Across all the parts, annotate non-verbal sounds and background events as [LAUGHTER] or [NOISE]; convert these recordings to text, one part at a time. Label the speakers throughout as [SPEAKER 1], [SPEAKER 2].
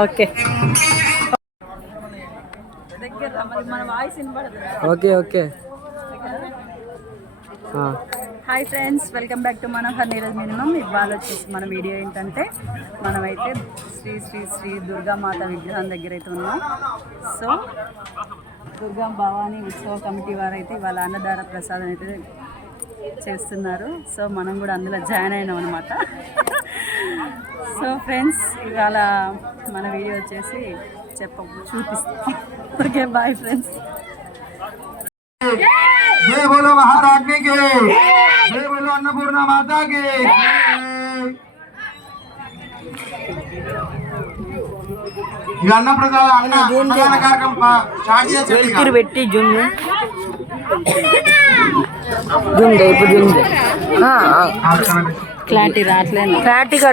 [SPEAKER 1] Okay.
[SPEAKER 2] Okay okay.
[SPEAKER 1] Hi friends welcome back to Manohar Neeraj minimum. ఇవాళ వచ్చేసి మన video ఏంటంటే మనమైతే శ్రీ శ్రీ శ్రీ దుర్గామాత విగ్రహం దగ్గర అయితే ఉన్నాం. సో దుర్గా భవానీ ఉత్సవ కమిటీ వారు అయితే ఇవాళ అన్నదాన ప్రసాదం అయితే చేస్తున్నారు. సో మనం కూడా అందులో జాయిన్ అయినాం అనమాట సో ఫ్రెండ్స్ ఇవాళ మన వీడియో వచ్చేసి చెప్పం చూపిస్తాం. ఓకే బాయ్ ఫ్రెండ్స్
[SPEAKER 3] జై బోలో మహారాజ్ని జై బోలో అన్నపూర్ణ మాతా అన్న అన్నదాన కార్యక్రమం స్టార్ట్ చేసి
[SPEAKER 2] పెట్టి జూమ్ ఇప్పుడు
[SPEAKER 1] క్లారిటీ రావట్లేదు.
[SPEAKER 2] క్లారిటీగా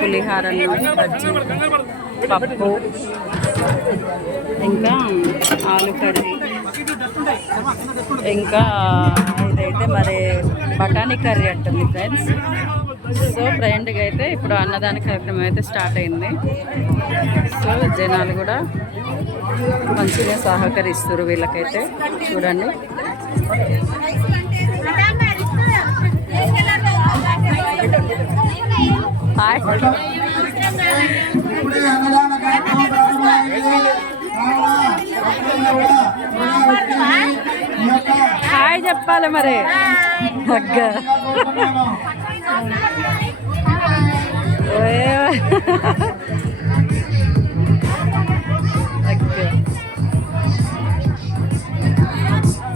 [SPEAKER 1] పులిహారలు పప్పు ఇంకా ఆలు కర్రీ. ఇంకా ఇదైతే మరి బఠానీ కర్రీ అంటుంది ఫ్రెండ్స్. సో ఫ్రెండ్గా అయితే ఇప్పుడు అన్నదాన కార్యక్రమం అయితే స్టార్ట్ అయింది. సో జనాలు కూడా మంచిగా సహకరిస్తారు వీళ్ళకైతే. చూడండి. హాయ్ చెప్పాలి మరి. అగ్గ ఓయ్.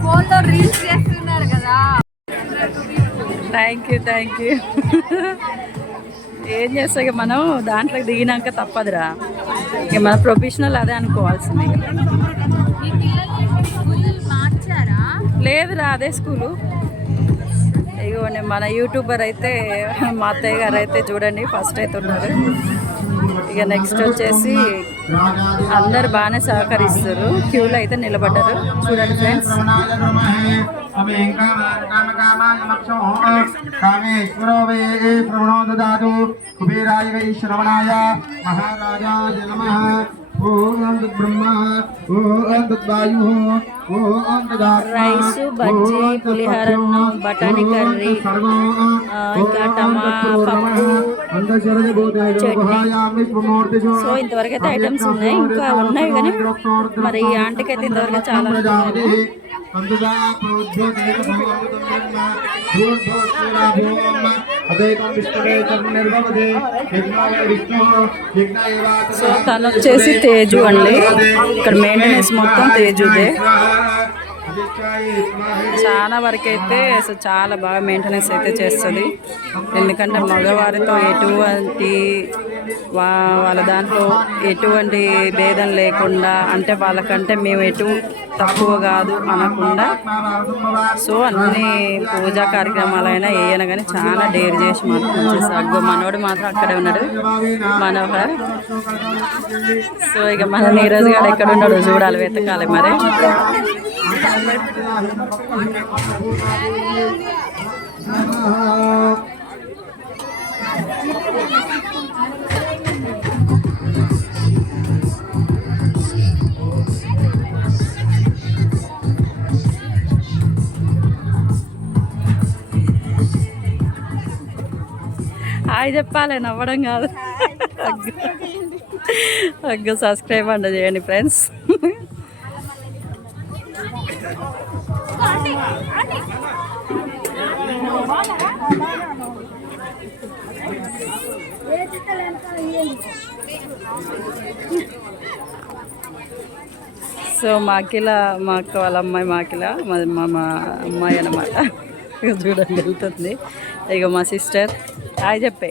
[SPEAKER 4] ఫోన్లో రీల్స్ చేస్తున్నారు కదా
[SPEAKER 1] థ్యాంక్ యూ థ్యాంక్ యూ ఏం చేస్తా? ఇక మనం దాంట్లోకి దిగినాక తప్పదురా. ఇక మన ప్రొఫెషనల్ అదే అనుకోవాల్సింది. లేదురా అదే స్కూలు. ఇగోండి మన యూట్యూబర్ అయితే మా అత్తయ్య గారు అయితే చూడండి ఫస్ట్ అయితే ఉన్నారు. ఇక నెక్స్ట్ వచ్చేసి అందరు బాగానే సహకరిస్తారు. క్యూలో అయితే నిలబడ్డారు. చూడండి ఫ్రెండ్స్.
[SPEAKER 3] శ్రవణాయ
[SPEAKER 1] రైసు, బజ్జీ, పులిహోరన్నం, బఠానీ కర్రీ, ఇంకా టమా పప్పు, సో ఇంతవరకు అయితే ఐటమ్స్ ఉన్నాయి ఇంకా ఉన్నాయి కానీ మరి ఈ ఆంటీకి అయితే ఇంతవరకు చాలా అనుకున్నాము. సో తను వచ్చేసి తేజు అండి ఇక్కడ మెయింటెనెన్స్ మొత్తం తేజుదే చాలా వరకు అయితే అసలు చాలా బాగా మెయింటెనెన్స్ అయితే చేస్తుంది. ఎందుకంటే మగవారితో ఎటువంటి వా వాళ్ళ దాంట్లో ఎటువంటి భేదం లేకుండా అంటే వాళ్ళకంటే మేము ఎటు తక్కువ కాదు అనకుండా సో అన్ని పూజా కార్యక్రమాలైనా ఏయన కానీ చాలా డేర్ చేసి మాత్రం చేస్తారు మనోడు మాత్రం అక్కడే ఉన్నాడు. మనోహర్. సో ఇక మన నీరజ్ గారు ఎక్కడ ఉన్నాడో చూడాలి వెతకాలి మరి. హాయ్ చెప్పాలి నవ్వడం కాదు అగ్గ సబ్స్క్రైబ్ అండి చేయండి ఫ్రెండ్స్ సో మాకిల మా అక్క వాళ్ళ అమ్మాయి మా మాకిల మా మా అమ్మాయి అనమాట ఇక చూడండి వెళ్తుంది. ఇక మా సిస్టర్. హాయ్ చెప్పే.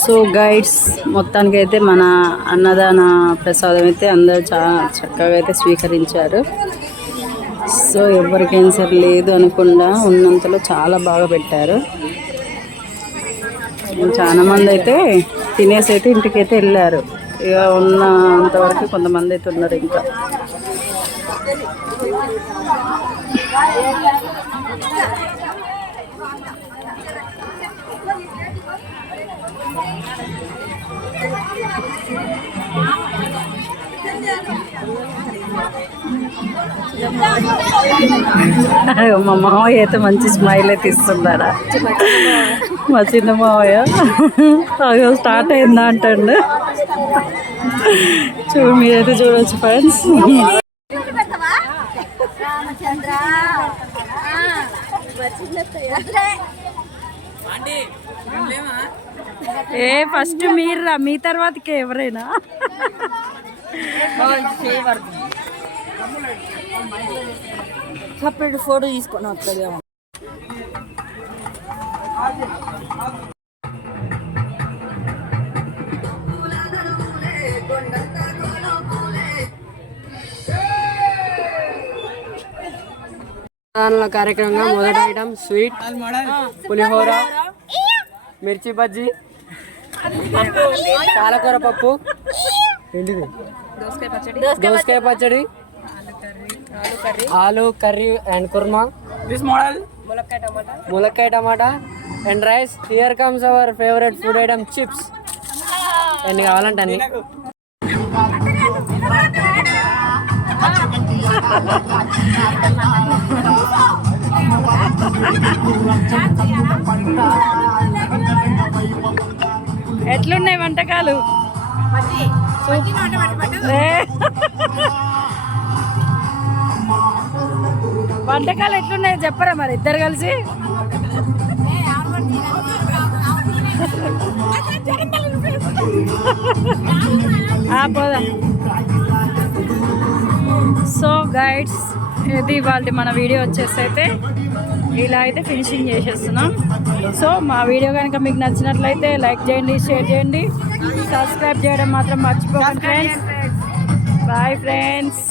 [SPEAKER 1] So guys మొత్తానికి అయితే మన అన్నదాన ప్రసాదం అయితే అందరూ చాలా చక్కగా అయితే స్వీకరించారు. సో ఎవరికైనా సరే లేదు అనకుండా ఉన్నంతలో చాలా బాగా పెట్టారు. చాలా మంది అయితే తినేసి అయితే ఇంటికైతే వెళ్ళారు. ఇక ఉన్నంతవరకు కొంతమంది అయితే ఉన్నారు ఇంకా. మా మామయ్య అయితే మంచి స్మైల్ అయితే ఇస్తున్నాడా మా చిన్న మామయ్య అయ్యో స్టార్ట్ అయిందా అంటండు. చూడు మీరైతే చూడవచ్చు ఫ్రెండ్స్ ఏ ఫస్ట్ మీరు రా మీ తర్వాతకి ఎవరైనా?
[SPEAKER 2] సపరేట్ ఫోటో తీసుకొని వస్తుందేమో అన్నదానాల కార్యక్రమంగా మొదటి ఐటమ్ స్వీట్ పులిహోర మిర్చి బజ్జీ పాలకూర పప్పు ఏంటిది దోసకాయ పచ్చడి ఆలు curry. And kurma. This model ములక్కాయ టమాటా. And rice. Here comes our favourite food item chips ఎన్ని కావాలంటే అన్ని.
[SPEAKER 1] ఎట్లున్నాయి వంటకాలు. [LAUGHS] వంటకాలు ఎట్లున్నాయి చెప్పరా మరి ఇద్దరు కలిసి? పోదాం. సో గైడ్స్ ఇది ఇవాళ మన వీడియో వచ్చేసి అయితే ఇలా అయితే ఫినిషింగ్ చేసేస్తున్నాం. సో మా వీడియో కనుక మీకు నచ్చినట్లయితే లైక్ చేయండి షేర్ చేయండి. సబ్స్క్రైబ్ చేయడం మాత్రం మర్చిపోకండి ఫ్రెండ్స్ బాయ్ ఫ్రెండ్స్